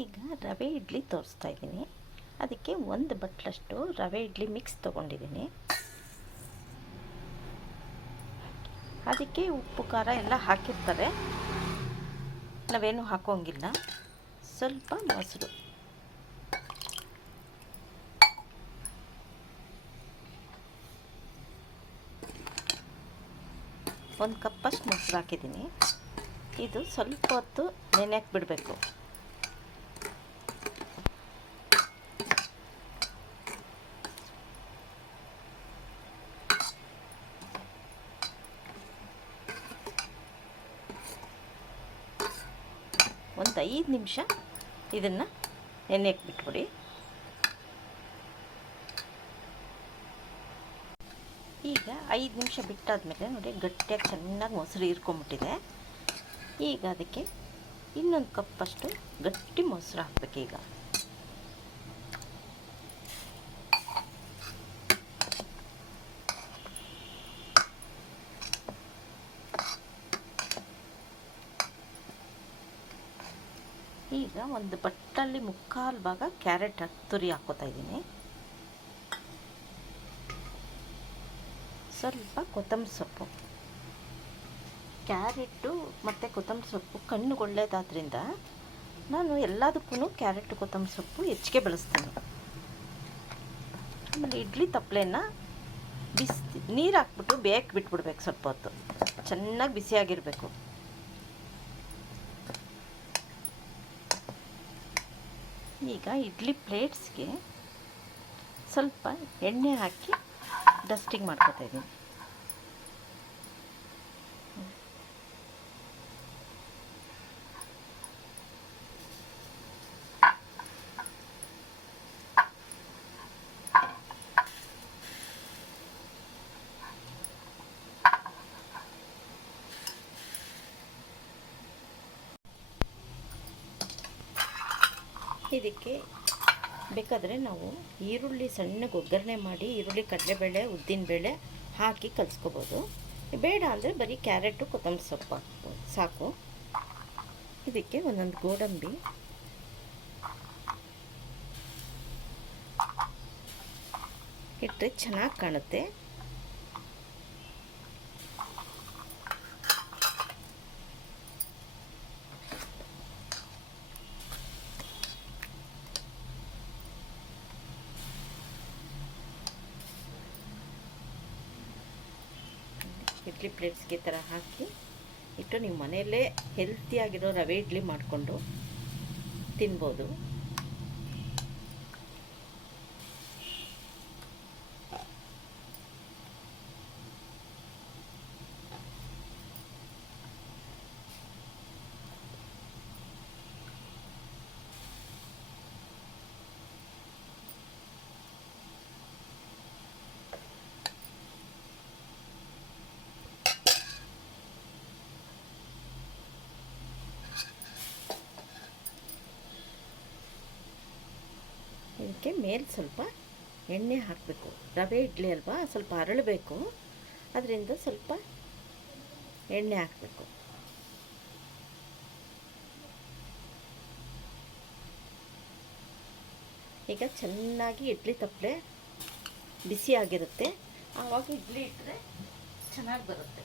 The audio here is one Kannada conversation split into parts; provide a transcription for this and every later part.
ಈಗ ರವೆ ಇಡ್ಲಿ ತೋರಿಸ್ತಾ ಇದ್ದೀನಿ. ಅದಕ್ಕೆ ಒಂದು ಬಟ್ಲಷ್ಟು ರವೆ ಇಡ್ಲಿ ಮಿಕ್ಸ್ ತೊಗೊಂಡಿದ್ದೀನಿ. ಅದಕ್ಕೆ ಉಪ್ಪು ಖಾರ ಎಲ್ಲ ಹಾಕಿರ್ತಾರೆ, ನಾವೇನು ಹಾಕೋಂಗಿಲ್ಲ. ಸ್ವಲ್ಪ ಮೊಸರು, ಒಂದು ಕಪ್ಪಷ್ಟು ಮೊಸರು ಹಾಕಿದ್ದೀನಿ. ಇದು ಸ್ವಲ್ಪ ಹೊತ್ತು ನೆನೆಯಕ್ಕೆ ಬಿಡಬೇಕು. ಒಂದು 5 ನಿಮಿಷ ಇದನ್ನು ನೆನೆಯಕ್ಕೆ ಬಿಟ್ಬಿಡಿ. ಈಗ 5 ನಿಮಿಷ ಬಿಟ್ಟಾದಮೇಲೆ ನೋಡಿ, ಗಟ್ಟಿಯಾಗಿ ಚೆನ್ನಾಗಿ ಮೊಸರು ಹೀರ್ಕೊಂಬಿಟ್ಟಿದೆ. ಈಗ ಅದಕ್ಕೆ ಇನ್ನೊಂದು ಕಪ್ಪಷ್ಟು ಗಟ್ಟಿ ಮೊಸರು ಹಾಕಬೇಕು. ಈಗ ಒಂದು ಬಟ್ಟಲ್ಲಿ 3/4 ಭಾಗ ಕ್ಯಾರೆಟ್ ತುರಿ ಹಾಕ್ಕೋತಾ ಇದ್ದೀನಿ. ಸ್ವಲ್ಪ ಕೊತ್ತಂಬರಿ ಸೊಪ್ಪು. ಕ್ಯಾರೆಟು ಮತ್ತು ಕೊತ್ತಂಬರಿ ಸೊಪ್ಪು ಕಣ್ಣಿಗೆ ಒಳ್ಳೆಯದಾದ್ರಿಂದ ನಾನು ಎಲ್ಲದಕ್ಕೂ ಕ್ಯಾರೆಟ್ ಕೊತ್ತಂಬರಿ ಸೊಪ್ಪು ಹೆಚ್ಚಿಗೆ ಬಳಸ್ತೀನಿ. ಆಮೇಲೆ ಇಡ್ಲಿ ತಪ್ಪಲೆನ ನೀರು ಹಾಕ್ಬಿಟ್ಟು ಬೇಯಕ್ಕೆ ಬಿಟ್ಬಿಡ್ಬೇಕು. ಸ್ವಲ್ಪ ಹೊತ್ತು ಚೆನ್ನಾಗಿ ಬಿಸಿಯಾಗಿರಬೇಕು. ಈಗ ಇಡ್ಲಿ ಪ್ಲೇಟ್ಸ್ಗೆ ಸ್ವಲ್ಪ ಎಣ್ಣೆ ಹಾಕಿ ಡಸ್ಟಿಂಗ್ ಮಾಡ್ಕೊತಾ ಇದ್ದೀನಿ. ಇದಕ್ಕೆ ಬೇಕಾದರೆ ನಾವು ಈರುಳ್ಳಿ ಸಣ್ಣಗೆ ಒಗ್ಗರಣೆ ಮಾಡಿ ಈರುಳ್ಳಿ, ಕಡಲೆಬೇಳೆ, ಉದ್ದಿನಬೇಳೆ ಹಾಕಿ ಕಲಿಸ್ಕೋಬೋದು. ಬೇಡ ಅಂದರೆ ಬರೀ ಕ್ಯಾರೆಟು ಕೊತ್ತಂಬರಿ ಸೊಪ್ಪು ಹಾಕ್ಬೋದು ಸಾಕು. ಇದಕ್ಕೆ ಒಂದೊಂದು ಗೋಡಂಬಿ, ಇಟ್ಟರೆ ಚೆನ್ನಾಗಿ ಕಾಣುತ್ತೆ. ಇಡ್ಲಿ ಪ್ಲೇಟ್ಸ್ಗೆ ಥರ ಹಾಕಿ ಇಟ್ಟು ನೀವು ಮನೆಯಲ್ಲೇ ಹೆಲ್ತಿಯಾಗಿರೋ ರವೆ ಇಡ್ಲಿ ಮಾಡಿಕೊಂಡು ತಿನ್ಬೋದು. ಇದಕ್ಕೆ ಮೇಲೆ ಸ್ವಲ್ಪ ಎಣ್ಣೆ ಹಾಕಬೇಕು. ರವೆ ಇಡ್ಲಿ ಅಲ್ವಾ, ಸ್ವಲ್ಪ ಅರಳಬೇಕು. ಅದರಿಂದ ಸ್ವಲ್ಪ ಎಣ್ಣೆ ಹಾಕಬೇಕು. ಈಗ ಚೆನ್ನಾಗಿ ಇಡ್ಲಿ ತಪ್ಪಲೆ ಬಿಸಿಯಾಗಿರುತ್ತೆ, ಆವಾಗ ಇಡ್ಲಿ ಇಟ್ಟರೆ ಚೆನ್ನಾಗಿ ಬರುತ್ತೆ.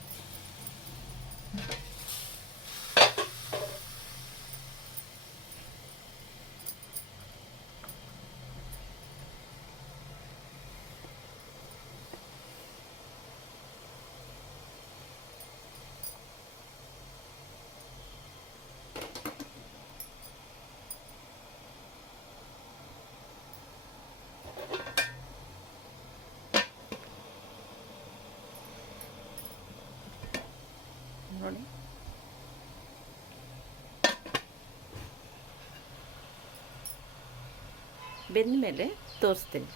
ನೋಡಿ, ಬೆಂದ ಮೇಲೆ ತೋರಿಸ್ತೀನಿ.